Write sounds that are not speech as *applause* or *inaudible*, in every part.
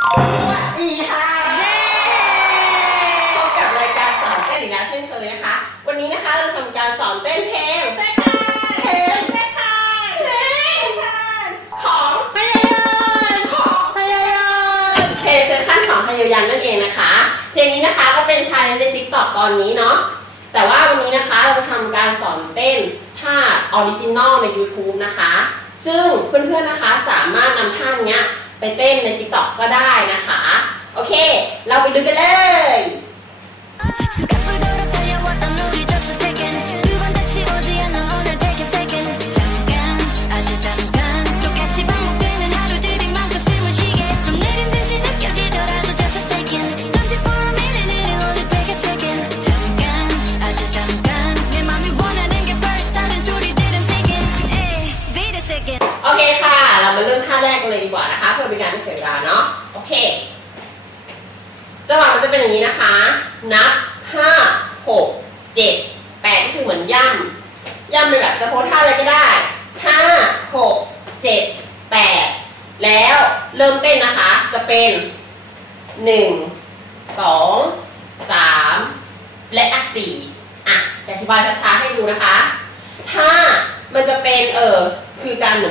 สวัสดีค่ะพบกับรายการสอนเต้นอีกแล้วเช่นเคยนะคะ วันนี้นะคะเราทำการสอนเต้นเพลงใช่ค่ะเพลงใช่ค่ะเพลงค่ะของพยายามของพยายามเพลงเซอร์คันของพยายามนั่นเองนะคะ เพลงนี้นะคะก็เป็นชายในติ๊กต็อกตอนนี้เนาะ แต่ว่าวันนี้นะคะเราจะทำการสอนเต้นท่าออริจินอลใน YouTube นะคะ ซึ่งเพื่อนๆนะคะสามารถนำท่าเนี้ย ไปเต้นในติ๊กต็อกก็ได้นะคะ โอเค เราไปดูกันเลย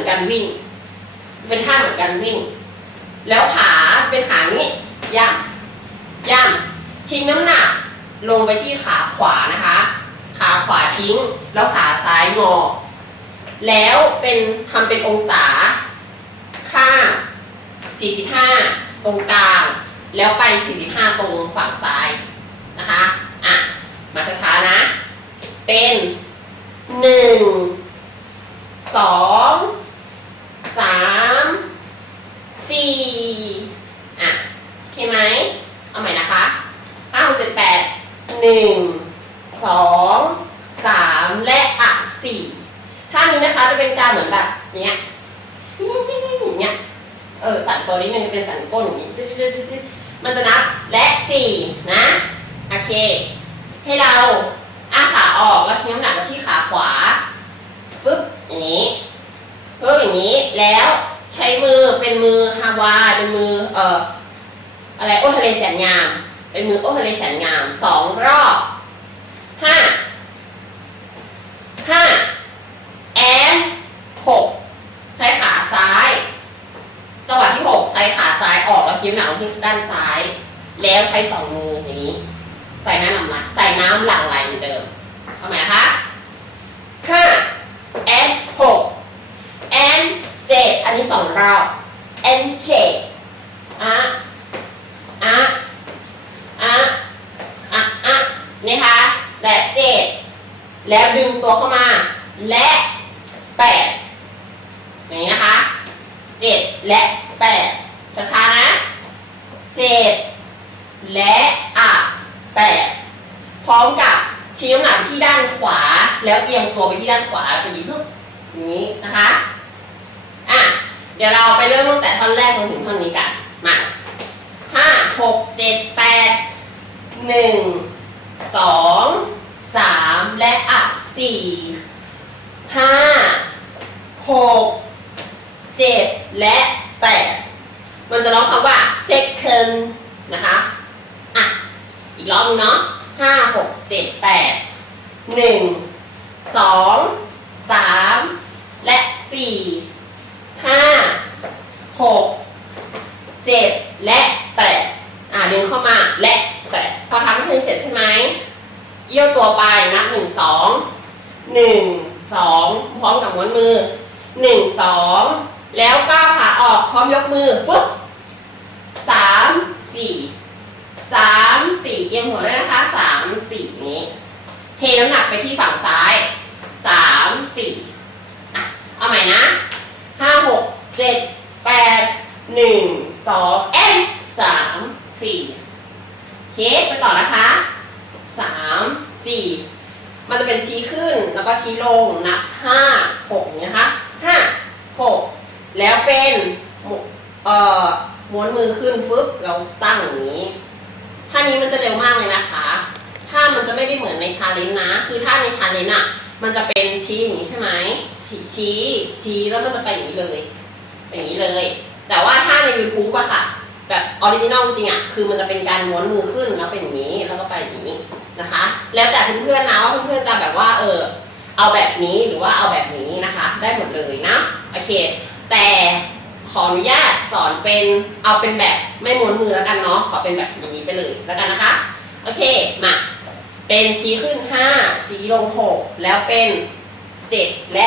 การวิ่ง เป็นท่าเหมือนการวิ่ง แล้วขาเป็นขานี้ย่ำย่ำชิงน้ำหนักลงไปที่ขาขวานะคะ ขาขวาทิ้ง แล้วขาซ้ายงอ แล้วเป็นทำเป็นองศา ข้าง 45 ตรงกลาง แล้วไป 45 ตรงฝั่งซ้ายนะคะ อะ มาช้าๆนะ เป็น 1 อนแบบเนี้ยอย่างเงี้ยเออสั่นตัวนิดนึงเป็นสั่นก้นอย่างนี้มันจะนับและสี่นะโอเค ให้เราอ้าขาออกแล้วทิ้งน้ำหนักไว้ที่ขาขวาฟึบอย่างนี้ฟึบอย่างนี้แล้วใช้มือเป็นมือฮาวาเป็นมือเอ่ออะไรโอทะเลแสนงาม เป็นมือโอทะเลแสนงามสองรอบห้าแอนหกใช้ขาซ้าย จังหวะที่หกใช้ขาซ้ายออกแล้วทิ้งน้ำหนักไว้ที่ด้านซ้าย แล้วใช้สองมืออย่างนี้ ใส่น้ำหลังไหลใส่น้ำหลั่งไหลเหมือนเดิมเอาไหมคะห้าแอนหกแอนเจ็ดอันนี้สองรอบแอนเจ็ดอะอะอะอะอะนี่คะและเจ็ดแล้วดึงตัวเข้ามา และแปดอย่างนี้นะคะเจ็ดและแปด ช้าๆนะเจ็ดและอะแปดพร้อมกับชี้น้ำหนักที่ด้านขวา แล้วเอียงตัวไปที่ด้านขวาแล้วไปดีปึ๊บอย่างนี้นะคะอะเดี๋ยวเราไปเริ่มตั้งแต่ท่อนแรกจนถึงท่อนนี้กันมาห้าหกเจ็ดแปดหนึ่งสองสามและอะสี่ห้าหกเจ็ดและแปด มันจะร้องคำว่า second นะคะ อะ อีกรอบนึงเนาะห้าหกเจ็ดแปดหนึ่งสองสามและสี่ห้าหกเจ็ดและแปดอะดึงเข้ามาและแปดพอทำให้ถึงเสร็จใช่ไหมเอี้ยวตัวไปนับหนึ่งสองหนึ่งสองพร้อมกับม้วนมือหนึ่งสองแล้วก้าวขาออกพร้อมยกมือปุ๊บ สามสี่สามสี่เอียงหัวด้วยนะคะสามสี่นี้ เทน้ำหนักไปที่ฝั่งซ้ายสามสี่อะเอาใหม่นะห้าหกเจ็ดแปดหนึ่งสองเอ็สามสี่เคไปต่อนะคะสามสี่มันจะเป็นชี้ขึ้นแล้วก็ชี้ลงนับห้าหกอย่างนี้นะคะห้าหกแล้วเป็นหมุเอ่อม้วนมือขึ้นฟึบเราตั้งอย่าง นี้ท่านี้มันจะเร็วมากเลยนะคะถ้ามันจะไม่ได้เหมือนในชาเลนจ์นะ คือถ้าในชาเลนจ์อะ มันจะเป็นชี้อย่างนี้ใช่ไหมชี้ชี้ชี้แล้วมันจะไปอย่างนี้เลยอย่างนี้เลย แต่ว่าถ้าใน YouTube อะค่ะ แบบออริจินอลจริงอะคือมันจะเป็นการม้วนมือขึ้นแล้วเป็นอย่างนี้แล้วก็ไปอย่างนี้นะคะ แล้วแต่เพื่อนๆนะว่าเพื่อนๆจะแบบว่าเออเอาแบบนี้หรือว่าเอาแบบนี้นะคะ ได้หมดเลยนะโอเค แต่ขออนุญาตสอนเป็นเอาเป็นแบบ ไม่ม้วนมือแล้วกันเนาะขอเป็นแบบอย่างนี้ไปเลยแล้วกันนะคะโอเคมาเป็นชี้ขึ้น 5 ชี้ลง 6 แล้วเป็น 7 และ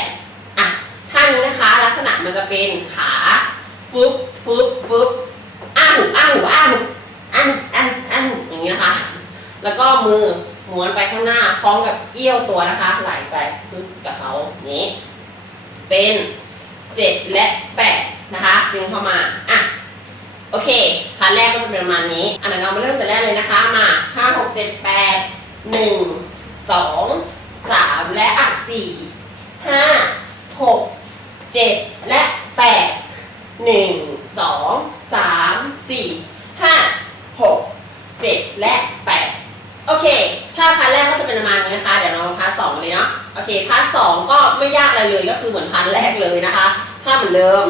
8 อะท่านี้นะคะลักษณะมันจะเป็นขาฟึบฟึบฟึบอ้าวอ้าวอ้าวอ้าวอ้าวอ้าวอย่างนี้นะคะ แล้วก็มือม้วนไปข้างหน้าพร้อมกับเอี้ยวตัวนะคะ ไหลไปฟึบกับเขาอย่างนี้ เป็น 7 และ 8 นะคะดึงเข้ามาอะ โอเคพันแรกก็จะเป็นประมาณนี้ อันนั้นเรามาเริ่มแต่แรกเลยนะคะ มา 5 6 7 8 1 2 3 และอะ4 5 6 7 และ 8 1 2 3 4 5 6 7 และ 8 โอเค ถ้าพาร์ทแรกก็จะเป็นประมาณนี้นะคะ เดี๋ยวเราพาร์ทสองเลยเนาะ โอเค พาร์ทสองก็ไม่ยากอะไรเลย ก็คือเหมือนพาร์ทแรกเลยนะคะ ถ้าเหมือนเดิม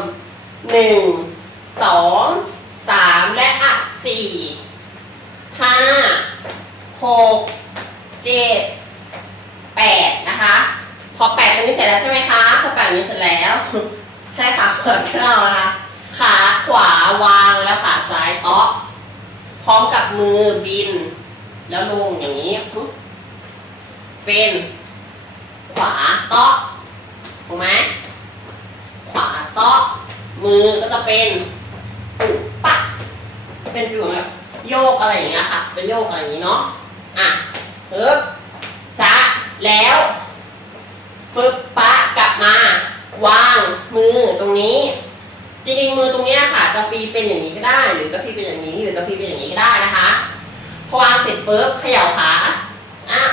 หนึ่ง สามและอะสี่ห้าหกเจ็ดแปดนะคะ พอแปดตรงนี้เสร็จแล้วใช่ไหมคะพอแปดตรงนี้เสร็จแล้ว ใช่ค่ะขวาเก้านะคะขาขวาวางแล้วขาซ้ายเตาะพร้อมกับมือบิน แล้วลงอย่างนี้ปุ๊บเป็นขวาเตาะถูกไหมขวาเตาะมือก็จะเป็น เป็นฟิวแบบโยกอะไรอย่างเงี้ยค่ะ เป็นโยกอะไรอย่างงี้เนาะ อะปึ๊บช้าแล้วฟึบปะกลับมา วางมือตรงนี้ จริงๆมือตรงเนี้ยค่ะ จะฟรีเป็นอย่างนี้ก็ได้ หรือจะฟรีเป็นอย่างนี้ หรือจะฟรีเป็นอย่างนี้ก็ได้นะคะพอวางเสร็จปุ๊บเขย่าขา อะ อะ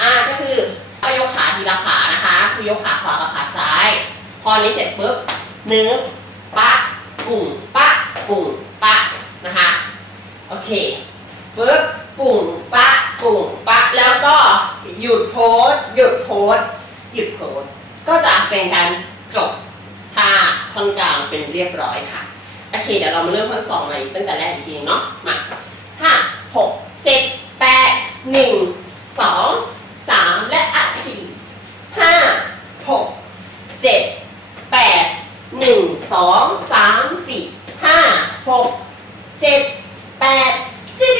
อะ ก็คือเอายกขาทีละขานะคะ คือยกขาขวากับขาซ้าย พอนี้เสร็จปุ๊บนึกปะปุ่งปะ ปุ่งปะนะคะโอเคปึ๊บปุ่งปะปุ่งปะแล้วก็หยุดโพสหยุดโพสหยุดโพสก็จะเป็นการจบท่าท่อนกลางเป็นเรียบร้อยค่ะโอเคเดี๋ยวเรามาเริ่มท่อนสองใหม่ตั้งแต่แรกอีกทีเนาะมาห้าหกเจ็ดแปดหนึ่งสองสามและอะสี่ห้าหกเจ็ดแปดหนึ่งสองสามสี่ ห้าหกเจ็ดแปดจืด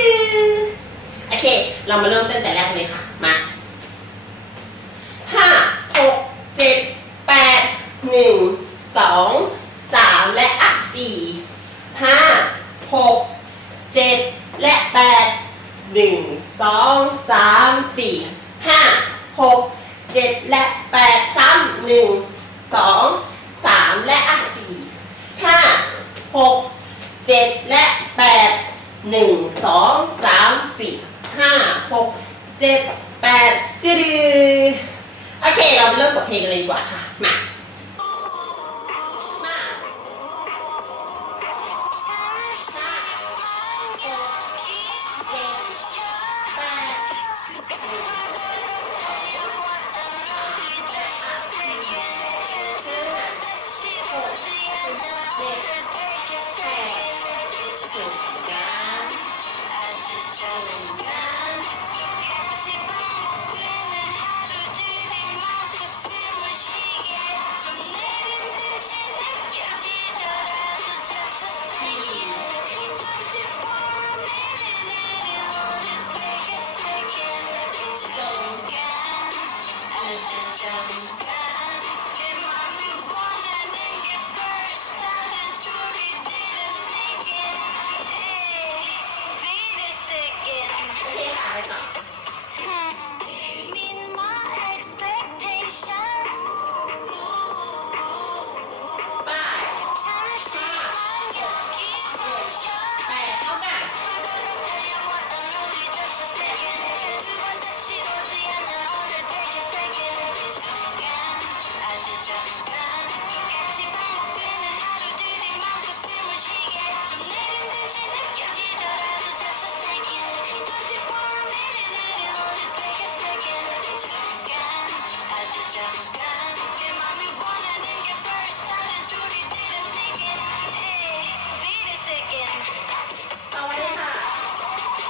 โอเค เรามาเริ่มตั้งแต่แรกเลยค่ะ มาห้าหกเจ็ดแปดหนึ่งสองสามและอะสี่ห้าหกเจ็ดและแปดหนึ่งสองสามสี่ห้าหกเจ็ดและแปดซ้ำหนึ่งสองสามและอะ หกเจ็ดและแปดหนึ่งสองสามสี่ห้าหกเจ็ดแปดจืดโอเค เราเริ่มกับเพลงเลยดีกว่าค่ะ มา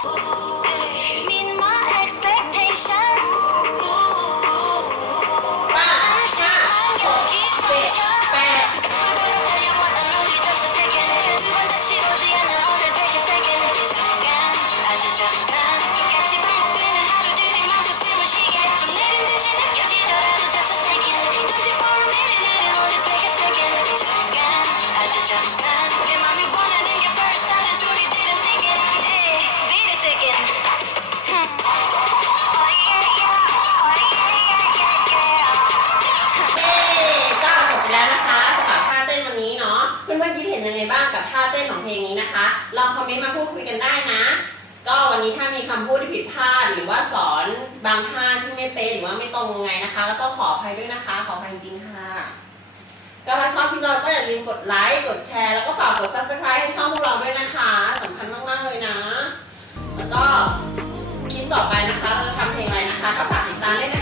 Oh. *laughs* นยังไงบ้างกับท่าเต้นของเพลงนี้นะคะ ลองคอมเมนต์มาพูดคุยกันได้นะ ก็วันนี้ถ้ามีคำพูดที่ผิดพลาด หรือว่าสอนบางท่าที่ไม่เป็นหรือว่าไม่ตรงยังไงนะคะแล้วก็ขออภัยด้วยนะคะ ขออภัยจริงๆค่ะ ก็ถ้าชอบคลิปเราก็อย่าลืมกดไลค์ กดแชร์ แล้วก็ฝากกด subscribe ให้ช่องพวกเราด้วยนะคะสำคัญมากๆเลยนะ แล้วก็คลิปต่อไปนะคะ เราจะทำเพลงอะไรนะคะ ก็ฝากติดตามด้วยนะคะ